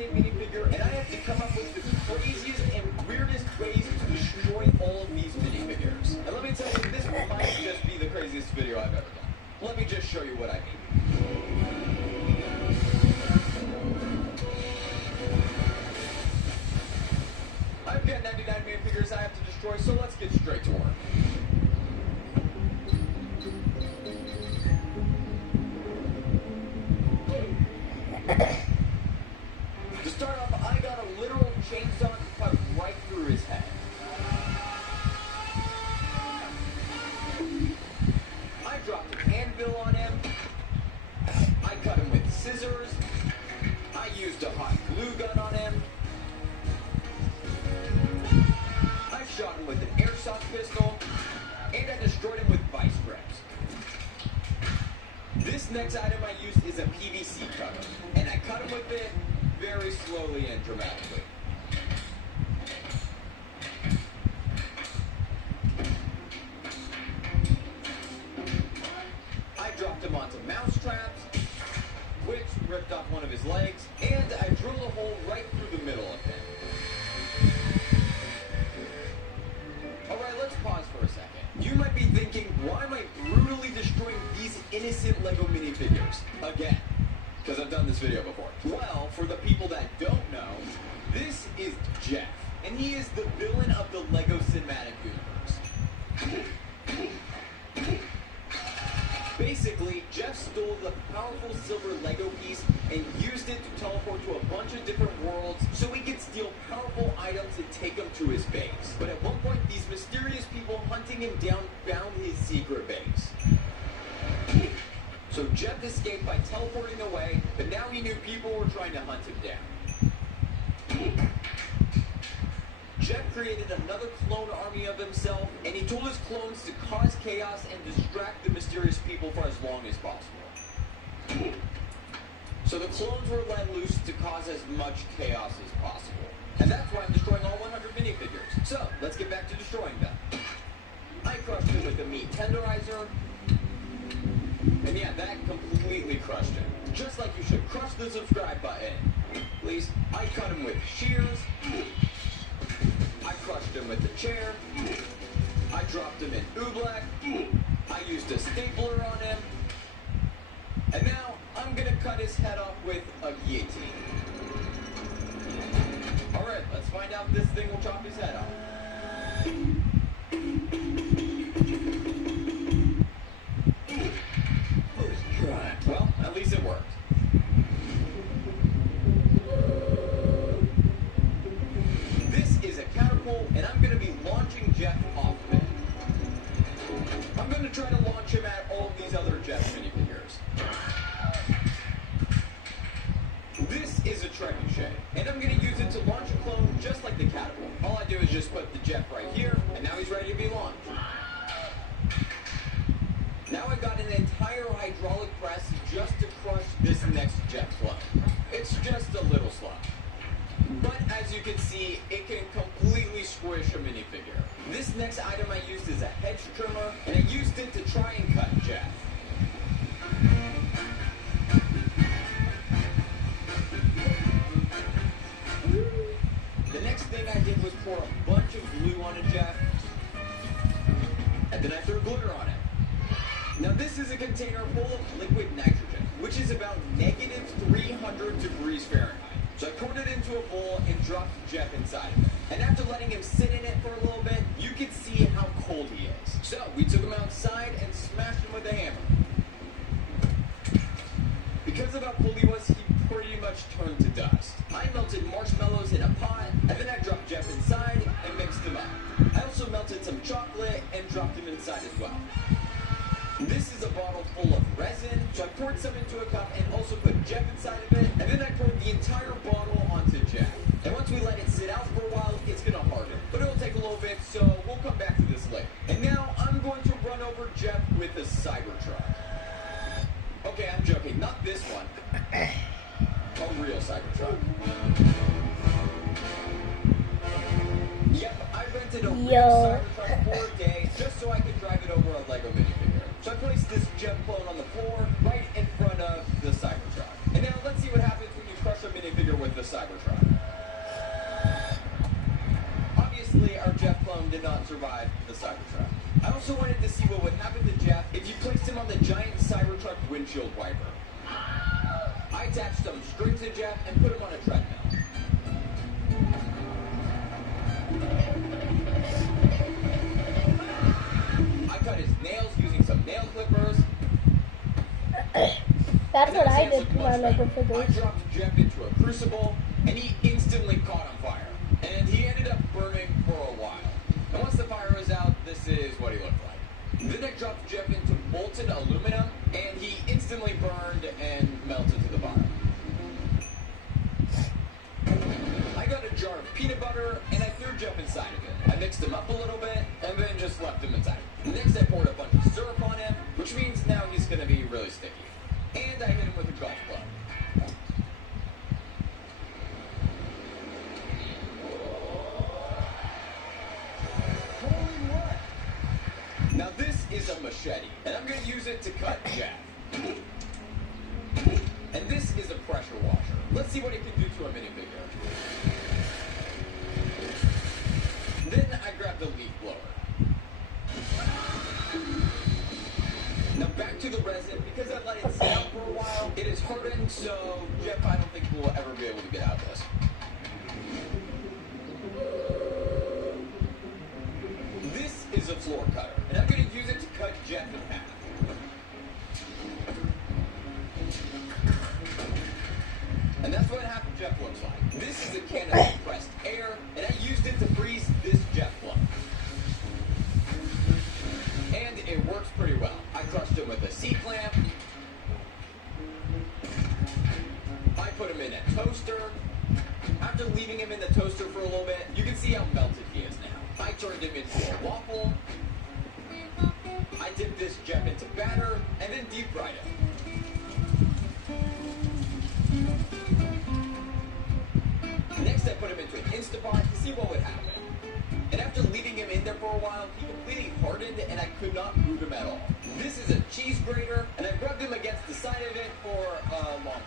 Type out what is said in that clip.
same minifigure, and I have to come up with the craziest and weirdest ways to destroy all of these minifigures. And let me tell you, this might just be the craziest video I've ever done. Let me just show you what I mean. I've got 99 minifigures I have to destroy, so let's get straight to work. To start off, I got a literal chainsaw to cut right through his head. I dropped an anvil on him. I cut him with scissors. I used a hot glue gun on him. I shot him with an airsoft pistol. And I destroyed him with vice grips. This next item I used is a PVC cutter, and I cut him with it very slowly and dramatically. I dropped him onto mouse traps, which ripped off one of his legs, and I drilled a hole right through the middle of him. Alright, let's pause for a second. You might be thinking, why am I brutally destroying these innocent LEGO minifigures again? Because I've done this video before. Well, for the people that don't know, this is Jeff, and he is the villain of the LEGO Cinematic Universe. Basically, Jeff stole the powerful silver LEGO piece and used it to teleport to a bunch of different worlds so he could steal powerful items and take them to his base. But at one point, these mysterious people hunting him down found his secret base. So Jeff escaped by teleporting away, but now he knew people were trying to hunt him down. Jeff created another clone army of himself, and he told his clones to cause chaos and distract the mysterious people for as long as possible. So the clones were let loose to cause as much chaos as possible. And that's why I'm destroying all 100 minifigures. So, let's get back to destroying them. I crushed him with the meat tenderizer. And yeah, that completely crushed him. Just like you should. Crush the subscribe button. Please. I cut him with shears. I crushed him with the chair. I dropped him in oobleck. I used a stapler on him. And now, I'm gonna cut his head off with a guillotine. Alright, let's find out if this thing will chop his head off. First try. Well, at least it worked. This is a catapult, and I'm gonna be launching Jeff off of it. I'm gonna try to launch him at all of these other Jeff minifigures. This is a trebuchet, and I'm going to use it to launch a clone just like the catapult. All I do is just put the Jeff right here, and now he's ready to be launched. Now I've got an entire hydraulic press just to crush this next Jeff clone. It's just a little slow. But as you can see, it can completely squish a minifigure. This next item I used is a hedge trimmer, and I used it to try and cut Jeff. The next thing I did was pour a bunch of glue on a Jeff, and then I threw glitter on it. Now this is a container full of liquid nitrogen, which is about negative 300 degrees Fahrenheit. So I poured it into a bowl and dropped Jeff inside of it. And after letting him sit in it for a little bit, you could see how cold he is. So we took him outside and smashed him with a hammer. Because of how cold he was, he pretty much turned to dust. I melted marshmallows in a pot, and then I dropped Jeff inside and mixed him up. I also melted some chocolate and dropped him inside as well. This is a bottle full of resin, so I poured some into a cup and also put Jeff inside of it, and then I poured the entire bottle onto Jeff. And once we let it sit out for a while, it's gonna harden. But it'll take a little bit, so we'll come back to this later. And now I'm going to run over Jeff with a Cybertruck. Okay, I'm joking, not this one. A real Cybertruck. Yep, I rented a real Cybertruck for a day just so I could drive it over a LEGO minifigure. So I placed this Jeff on the floor right in front of the Cybertruck. And now let's see what happens when you crush a minifigure with the Cybertruck. Obviously, our Jeff clone did not survive the Cybertruck. I also wanted to see what would happen to Jeff if you placed him on the giant Cybertruck windshield wiper. I attached some strings to Jeff and put him on a treadmill. I cut his nails using some nail clippers. That's what I did to my Lego I figures. dropped Jeff into a crucible, and he instantly caught on fire. And he ended up burning for a while. And once the fire was out, this is what he looked like. Then I dropped Jeff into molten aluminum, and he instantly burned and melted to the bottom. I got a jar of peanut butter, and I threw Jeff inside of it. I mixed him up a little bit, and then just left him inside. Next, I poured a bunch of syrup on him, which means now he's going to be really sticky. And I hit him with a golf club. Now this is a machete, and I'm going to use it to cut Jeff. And this is a pressure washer. Let's see what it can do to a minifigure. Then I grabbed the leaf blower. Now back to the resin, because I let it sit out for a while, it is hardened, so Jeff, I don't think will ever be able to get out of this. This is a floor cutter, and I'm going to use it to cut Jeff in half. And that's what half of Jeff looks like. This is a can of compressed air, and I used it to freeze this Jeff plug. And it works pretty well. I crushed him with a C-clamp. I put him in a toaster. After leaving him in the toaster for a little bit, you can see how melted he is now. I turned him into a waffle. I dipped this Jeff into batter and then deep fried him. Next, I put him into an Instapot to see what would happen. And after leaving him in there for a while, he completely hardened and I could not move him at all. This is a cheese grater, and I rubbed him against the side of it for a long